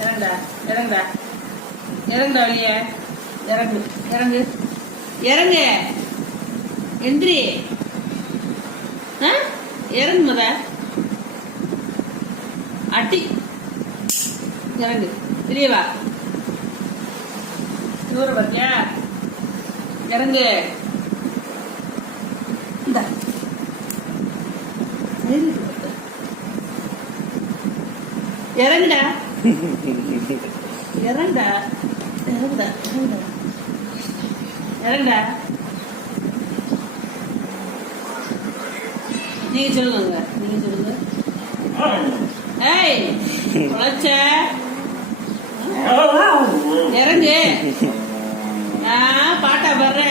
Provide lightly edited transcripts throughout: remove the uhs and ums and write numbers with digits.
இறங்குடா இறங்குடா இறங்குடா வெளியே இறங்கு இறங்கு இறங்கு எந்திரி இறங்கு முத அட்டி இறங்கு வெளியே வா தூர பாத்தியா இறங்கு இந்த இறங்குடா இறங்குடா இறங்குடா இறங்குடா இறங்குடா நீங்க சொல்லுங்க நீங்க சொல்லுங்க ஏய் உழைச்ச இறங்கு பாட்டா வர்ற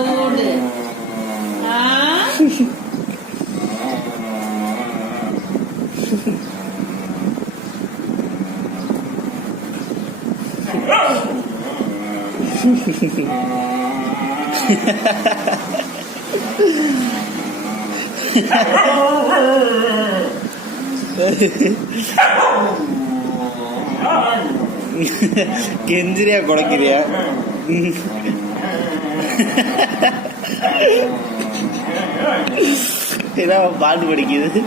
ஊடு கெஞ்சிரியா குடைக்கிறியா ஏதாவது பாட்டு படிக்குது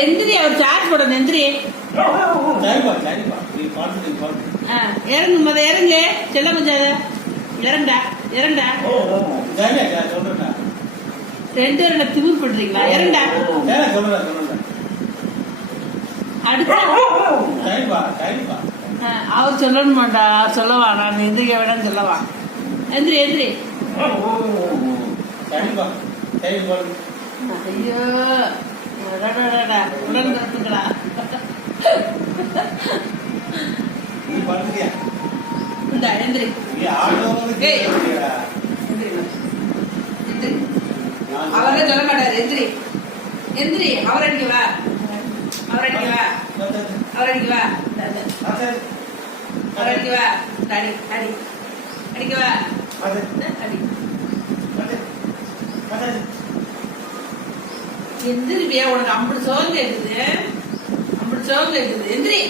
எந்திரி அவர் சார்ஜ் போட எந்திரி இறங்கு முத இறங்கு செல்ல கொஞ்சம் இறண்டா இறண்டா ரெண்டு ரெண்டு திமிர் பண்றீங்களா இறண்டா அடுத்த அவர் சொல்லணுமாண்டா அவர் சொல்லவா நான் எந்திரிக்க வேணாம்னு சொல்லவா எந்திரி எந்திரி ஐயோ உடல் கருத்துக்களா இந்தா எந்திரி அவரே சொல்ல மாட்டாரு எந்திரி எந்திரி அவர் அடிக்கவா அவர் அடிக்கவா அவர் அடிக்கவா அவர் அடிக்கவா அடி அடி அடிக்கவா அடி எந்திரிப்பியா உனக்கு அம்பது சோகம் கேக்குது அம்பது சோகம் கேக்குது எந்திரி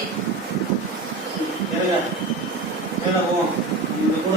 போவோம் இந்த கூட